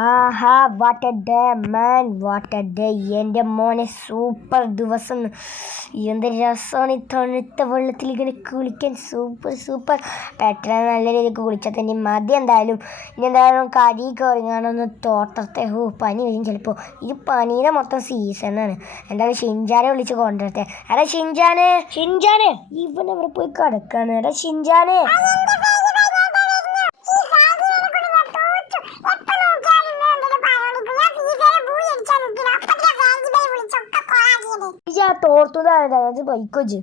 Aaha what A day man, what A day. എൻ്റെ മോനെ super ദിവസം. എന്ത് രസമാണ് ഈ തണുത്ത വെള്ളത്തിൽ ഇങ്ങനെ കുളിക്കാൻ. Super super. പെട്ടെന്ന് നല്ല രീതിക്ക് കുളിച്ചാൽ തന്നെ മതി. ഇനി എന്തായാലും കരി കയറിങ്ങാനൊന്ന് തോട്ടത്തെ. പനി വരും ചിലപ്പോൾ. ഈ പനീനെ മൊത്തം സീസണാണ്. എന്തായാലും ഷിൻജാനെ വിളിച്ച് കൊണ്ടുവരട്ടെ. എടാ ഷിൻജാനെ, ഇവനവിടെ പോയി കിടക്കാണ്. എടാ ഷിൻജാനെ. തോർത്തുന്നത് ബൈക്കോജ്.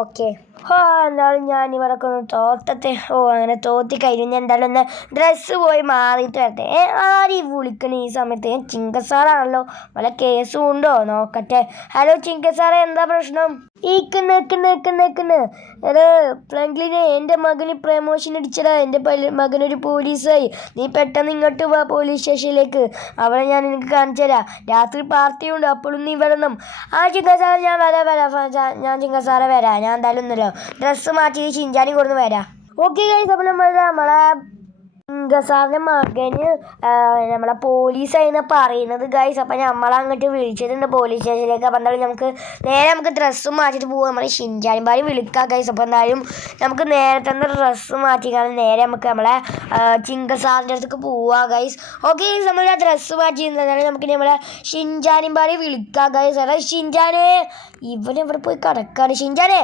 ഓക്കെ. എന്തായാലും ഞാൻ ഇവരൊക്കെ ഒന്ന് തോർത്തത്തെ. അങ്ങനെ തോത്തി കഴിഞ്ഞ് എന്തായാലും ഒന്ന് ഡ്രസ്സ് പോയി മാറിയിട്ട് വരട്ടെ. ആരും വിളിക്കണ ഈ സമയത്ത്? ചിങ്കസാറാണല്ലോ. വല്ല കേസും ഉണ്ടോ നോക്കട്ടെ. ഹലോ ചിങ്കസാറെ, എന്താ പ്രശ്നം? എടാ ഫ്രാങ്ക്ലിനെ, എൻ്റെ മകന് പ്രമോഷൻ അടിച്ചടാ. എൻ്റെ മകനൊരു പോലീസായി. നീ പെട്ടെന്ന് ഇങ്ങോട്ട് വാ പോലീസ് സ്റ്റേഷനിലേക്ക്. അവിടെ ഞാൻ നിനക്ക് കാണിച്ചു തരാം. രാത്രി പാർട്ടിയുണ്ട്, അപ്പോഴും നീ വരണം. ചിങ്കസാറെ ഞാൻ വരാം. ചിങ്കസാറെ വരാം. ഞാൻ എന്തായാലും ഒന്നല്ലോ ഡ്രസ്സ് മാറ്റി ഷിൻജാനി കൊടുന്ന് വരാം. ഓക്കെ ഗൈസ്, അപ്പോൾ നമ്മളെ ചിങ്കസാറിൻ്റെ മകന് നമ്മളെ പോലീസായിന്ന് പറയുന്നത് ഗൈസ്. അപ്പം നമ്മളങ്ങോട്ട് വിളിച്ചിട്ടുണ്ട് പോലീസ് സ്റ്റേഷനിലേക്ക്. അപ്പം എന്തായാലും നമുക്ക് ഡ്രസ്സ് മാറ്റിയിട്ട് പോകാം. നമ്മൾ ഷിൻജാനിമാരും വിളിക്കാം ഗൈസ്. അപ്പോൾ എന്തായാലും നമുക്ക് നേരെ തന്നെ ഡ്രസ്സ് മാറ്റിക്കാണ് നേരെ നമ്മളെ ചിങ്കസാറിൻ്റെ അടുത്തേക്ക് പോവാം ഗൈസ്. ഓക്കെ ഗൈസ്, നമ്മൾ ആ ഡ്രസ്സ് മാറ്റിയിരുന്നാലും നമുക്ക് നമ്മളെ ഷിൻജാനിമാരെ വിളിക്കാം ഗൈസ്. അതായത് ഷിൻജാനെ, ഇവനെവിടെ പോയി കിടക്കാണ്? ഷിൻജാനെ,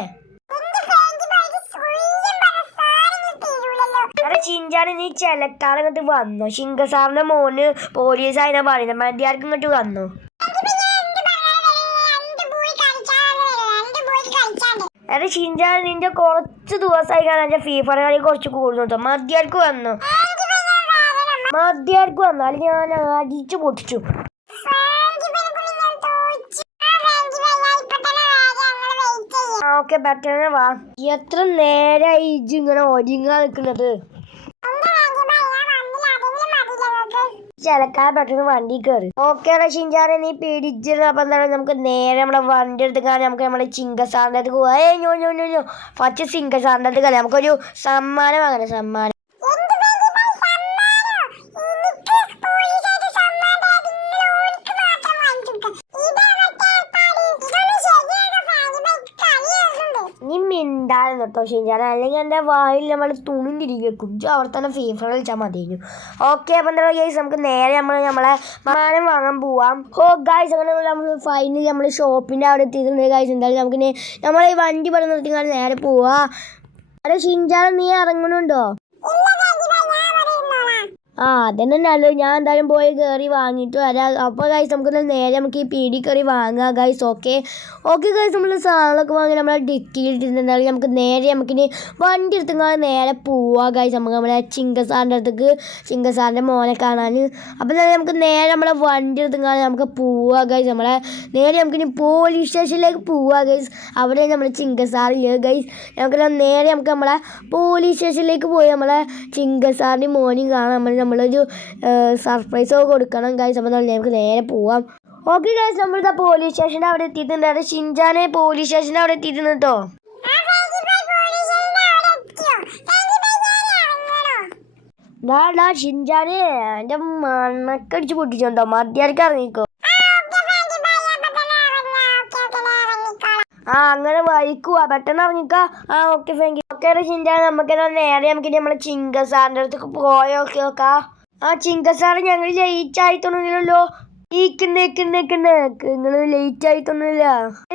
ഷിൻജാനെ നീ ചിലക്കാർ ഇങ്ങോട്ട് വന്നോ? ചിങ്കസാറിന്റെ മോന് പോലീസായിന്നാ പറയുന്നത്. മര്യാദക്ക് ഇങ്ങോട്ട് വന്നോ? എടാ ഷിൻജാൻ, നിന്റെ കുറച്ച് ദിവസമായി കാണാൻ എൻ്റെ ഫീഫയുടെ കളി കുറച്ച് കൂടുന്നു. മര്യാദക്ക് വന്നു അല്ലെങ്കിൽ ഞാൻ അടിച്ചു പൊട്ടിച്ചു. ഓക്കെ, പെട്ടെന്ന് വാ. എത്ര നേരമായി ഇങ്ങനെ ഒരുങ്ങാൻ നിൽക്കുന്നത്? ചിലക്കാർ പെട്ടെന്ന് വണ്ടി കയറി. ഓക്കെ ഷിൻജാനെ, നീ പേടിച്ചിരുന്നു. അപ്പം എന്താണ് നമുക്ക് നേരെ നമ്മുടെ വണ്ടി എടുത്ത് നമുക്ക് നമ്മുടെ ചിങ്കസാറിൻ്റെ അടുത്ത് പോവാ. ഫസ്റ്റ് ചിങ്കസാറിൻ്റെ അടുത്ത് കളി. നമുക്കൊരു സമ്മാനം വാങ്ങണം. സമ്മാനം നീ മിണ്ടായിരുന്നു കേട്ടോ ഷിൻജാൻ, അല്ലെങ്കിൽ എൻ്റെ വായിൽ നമ്മൾ തുണിണ്ടിരിക്കും. അവിടെ തന്നെ ഫീഫ കളിച്ചാൽ മതിയായിരുന്നു. ഓക്കെ, അപ്പം എന്താ ഗൈസ്, നമുക്ക് നേരെ നമ്മളെ സമ്മാനം വാങ്ങാൻ പോവാം. ഗൈസ്, അങ്ങനെ നമ്മൾ ഫൈനലി നമ്മൾ ഷോപ്പിൻ്റെ അവിടെ എത്തിയിട്ടുണ്ട് ഗൈസ്. എന്തായാലും നമുക്ക് നമ്മളെ ഈ വണ്ടി പണി നിർത്തിക്കാണ്ട് നേരെ പോവാ. അതെ ഷിൻജാൻ, നീ ഇറങ്ങണുണ്ടോ? അതന്നെ നല്ലത്. ഞാൻ എന്തായാലും പോയി കയറി വാങ്ങിയിട്ട് വരാം. അപ്പോൾ ഗൈസ് നമുക്ക് ഈ പീടി കയറി വാങ്ങാം ഗൈസ്. ഓക്കെ ഗൈസ്, നമ്മൾ സാധനങ്ങളൊക്കെ വാങ്ങി നമ്മളെ ഡിക്കിയിട്ടിട്ടുണ്ടെങ്കിൽ നമുക്കിനി വണ്ടി എടുത്തുകൊണ്ട് നേരെ പോവാം ഗൈസ്. നമ്മളെ ചിങ്കസാറിൻ്റെ അടുത്തേക്ക്, ചിങ്കസാറിൻ്റെ മോനെ കാണാൻ. അപ്പോൾ തന്നെ നമുക്ക് നേരെ നമ്മളെ വണ്ടി എടുത്തുകൊണ്ട് നമുക്ക് പോവാം ഗൈസ്. നമുക്കിനി പോലീസ് സ്റ്റേഷനിലേക്ക് പോവാം ഗൈസ്. അവിടെ നമ്മൾ ചിങ്കസാറില്ല ഗൈസ്. നേരെ നമ്മളെ പോലീസ് സ്റ്റേഷനിലേക്ക് പോയി നമ്മളെ ചിങ്കസാറിൻ്റെ മോനെയും കാണാൻ നമ്മളൊരു സർപ്രൈസ് കൊടുക്കണം ഗൈസ്. അപ്പോൾ നമുക്ക് നേരെ പോവാം. ഓക്കെ ഗൈസ്, നമ്മളിതാ പോലീസ് സ്റ്റേഷൻ്റെ അവിടെ എത്തിയിട്ടുണ്ട്. അവിടെ ഷിൻജാനെ പോലീസ് സ്റ്റേഷൻ്റെ അവിടെ എത്തിയിട്ടുണ്ട് കേട്ടോ. ഷിൻജാനെ, എൻ്റെ മണ്ണക്കടിച്ച് പൊട്ടിച്ചോണ്ടോ? മര്യാദക്ക് ഇറങ്ങിക്കോ. അങ്ങനെ വൈക്കുവാ, പെട്ടെന്ന് ഇറങ്ങിക്കോ. Okay thank you. ഓക്കെ ഷിൻജാൻ, നേരെ നമ്മളെ ചിങ്കസാറിൻ്റെ അടുത്തേക്ക് പോയോക്കെ നോക്കാം. ചിങ്കസാറ്, ഞങ്ങൾ ലേറ്റ് ആയിട്ടൊന്നുമില്ലല്ലോ. നിങ്ങൾ ലേറ്റ് ആയിട്ടൊന്നുമില്ല.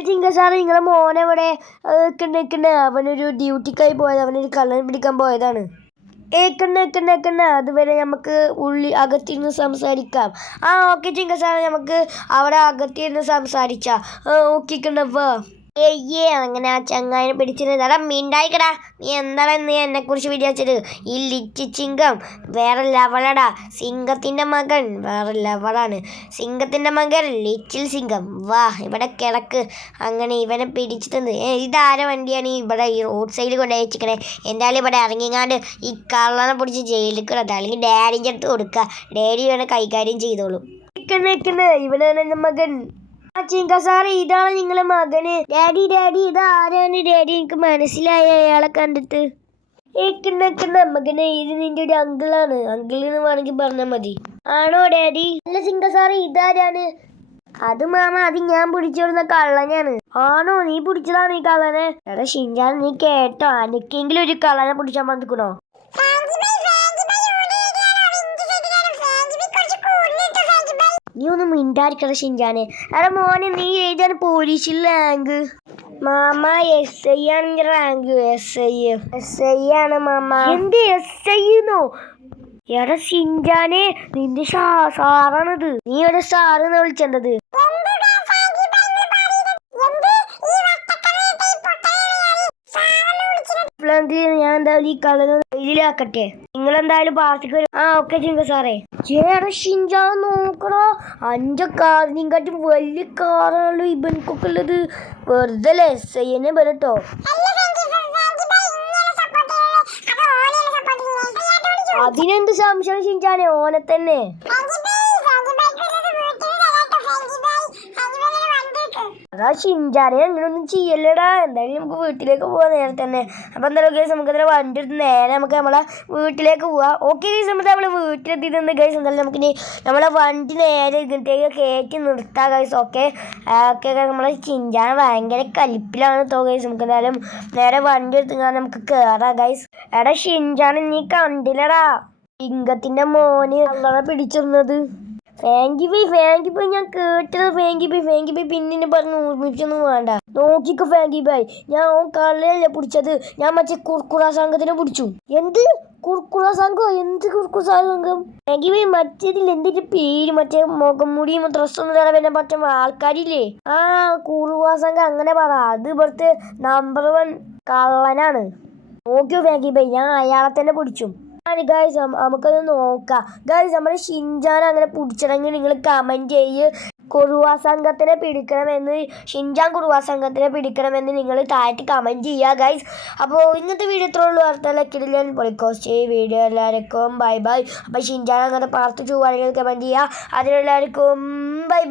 ചിങ്കസാറ്, നിങ്ങളെ മോനെവിടെ? അവനൊരു ഡ്യൂട്ടിക്കായി പോയത്, അവനൊരു കള്ളൻ പിടിക്കാൻ പോയതാണ്. അതുവരെ നമുക്ക് അകത്തിരുന്ന് സംസാരിക്കാം. ഓക്കെ ചിങ്കസാറ്, നമുക്ക് അവിടെ അകത്തിരുന്ന് സംസാരിച്ചാ. ഓക്കെ അങ്ങനെ ആ ചങ്ങായിനെ പിടിച്ചിരുന്നടാ. മീണ്ടായിക്കടാ, നീ എന്താണ് നീ എന്നെക്കുറിച്ച് വിചാരിച്ചത്? ഈ ലിറ്റി ചിങ്കം വേറെ ലെവലടാ. സിംഗത്തിൻ്റെ മകൻ വേറെ ലെവലാണ്. സിംഗത്തിൻ്റെ മകൻ ലിറ്റിൽ സിംഗം. വാ ഇവിടെ കിടക്ക്. അങ്ങനെ ഇവനെ പിടിച്ചിട്ടുണ്ട്. ഇതാരെ വണ്ടിയാണ് ഇവിടെ ഈ റോഡ് സൈഡിൽ കൊണ്ട് വെച്ചിക്കണേ? എന്തായാലും ഇവിടെ ഇറങ്ങിങ്ങാണ്ട് ഈ കള്ളനെ പിടിച്ച് ജയിലിൽ കിടക്കുക, അല്ലെങ്കിൽ ഡാഡിൻ്റെ അടുത്ത് കൊടുക്കുക. ഡാഡി ഇവനെ കൈകാര്യം ചെയ്തോളും. ഇവനാണ് എൻ്റെ മകൻ. ചിങ്കസാറ്, ഇതാണ് നിങ്ങളെ മകന്. ഡാഡി ഇതാരാണ്? ഡാഡി, എനിക്ക് മനസ്സിലായ അയാളെ കണ്ടിട്ട്. മകനെ ഇത് നിന്റെ ഒരു അങ്കിളാണ്. അങ്കിളിന്ന് വേണമെങ്കിൽ പറഞ്ഞാൽ മതി. ആണോ ഡാഡി? അല്ല സിംഗ സാറ്, ഇതാരാണ്? അത് മാമ, അത് ഞാൻ പിടിച്ചോടുന്ന കള്ളനാണ്. ആണോ, നീ പിടിച്ചതാണ് ഈ കള്ളനെ? എടാ ഷിൻചാൻ, നീ കേട്ടോ? എനിക്കെങ്കിലും ഒരു കള്ളനെ പിടിച്ചാൻ പറഞ്ഞിക്കണോ? നീ ഒന്ന് മിണ്ടായിരിക്കണ ഷിൻചാനെ. എടാ മോനെ, നീ ഏതാണ് പോലീസിൽ റാങ്ക്? മാമ SI ആണ് റാങ്ക്. SI ആണ് മാമ. എന്ത് SI-ന്നോ? എടാ ഷിൻചാനെ, നിന്റെ സാറാണത്. നീ ഒരു സാറെന്ന് വിളിച്ചത്. ഞാൻ എന്തായാലും ഈ കളറ് വെയിലാക്കട്ടെ. നിങ്ങളെന്തായാലും പാർട്ടിക്ക് വരും. ഓക്കെ ചിങ്ക സാറേ. ചേട്ടാ ഷിൻചാൻ നോക്കണോ, അഞ്ച കാറിനെക്കാട്ടും വലിയ കാറാണല്ലോ ഇവനക്കൊക്കെ ഉള്ളത്. വെറുതെ SI തന്നെ വരട്ടോ. അതിനെന്ത് സംശയം ഷിൻചാനെ, ഓനെ തന്നെ. അതാ ഷിൻചാനെ, അങ്ങനൊന്നും ചെയ്യല്ലടാ. എന്തായാലും നമുക്ക് വീട്ടിലേക്ക് പോവാം നേരെ തന്നെ. അപ്പം എന്തായാലും ഗൈസ്, നമുക്ക് എന്തായാലും വണ്ടി എടുത്ത് നേരെ നമുക്ക് നമ്മളെ വീട്ടിലേക്ക് പോവാം. ഓക്കെ ഗൈസ്, നമ്മൾ നമ്മളെ വീട്ടിലെത്തിയിട്ടുണ്ട് ഗൈസ്. എന്തായാലും നമുക്കിനി നമ്മളെ വണ്ടി നേരെ ഇതിട്ടേക്ക് കയറ്റി നിർത്താം ഗൈസ്. ഓക്കെ നമ്മളെ ഷിൻചാൻ ഭയങ്കര കലിപ്പിലാണ് ഗൈസ്. നമുക്ക് എന്തായാലും നേരെ വണ്ടി എടുത്ത് നമുക്ക് കയറാം ഗൈസ്. എടാ ഷിൻചാൻ, നീ കണ്ടില്ലടാ ഇങ്കത്തിന്റെ മോന് അങ്ങനെ പിടിച്ചിരുന്നത്? ഫാങ്കി ബൈ ഞാൻ കേട്ടത്. ഫാങ്കി ബൈ പിന്നെ പറഞ്ഞ് ഓർമ്മിച്ചൊന്നും വേണ്ട. നോക്കിക്കോ ഫാങ്കി ബൈ, ഞാൻ കള്ളയല്ലേ പിടിച്ചത്. ഞാൻ മറ്റേ കുർക്കുറ സംഘത്തിനെ പിടിച്ചു. എന്ത് കുർക്കുറ സംഘം? എന്ത് കുർക്കുറ സംഘം? ഫാങ്കി ബൈ മറ്റേതില്ല, എന്തിന്റെ പേര്? മറ്റേ മുഖംമുടിയും ഡ്രസ്സൊന്നും തരാൻ പിന്നെ മറ്റേ ആൾക്കാരില്ലേ, കുറുവ സംഘം അങ്ങനെ പറ. അത് ഇവിടുത്തെ നമ്പർ 1 കള്ളനാണ്. നോക്കിയോ ഫാങ്കി ബൈ, ഞാൻ അയാളെ തന്നെ പിടിച്ചു. ഗൈസ് നമുക്കത് നോക്കാം. ഗൈസ്, നമ്മുടെ ഷിൻചാൻ അങ്ങനെ പിടിച്ചിടണമെങ്കിൽ നിങ്ങൾ കമൻറ്റ് ചെയ്യ്. കുറുവാ സംഘത്തിനെ പിടിക്കണമെന്ന്, ഷിൻചാൻ കുറുവാ സംഘത്തിനെ പിടിക്കണമെന്ന് നിങ്ങൾ താഴത്ത് കമൻറ്റ് ചെയ്യുക ഗൈസ്. അപ്പോൾ ഇന്നത്തെ വീഡിയോ ഇത്രേ ഉള്ളൂ. വാർത്തയിലേക്കിടില്ല പൊളിക്കോസ്റ്റ് വീഡിയോ. എല്ലാവർക്കും ബൈ. അപ്പോൾ ഷിൻചാൻ അങ്ങനെ പാർട്ട് 2 ആണെങ്കിൽ കമൻറ്റ് ചെയ്യുക. അതിലെല്ലാവർക്കും ബൈ.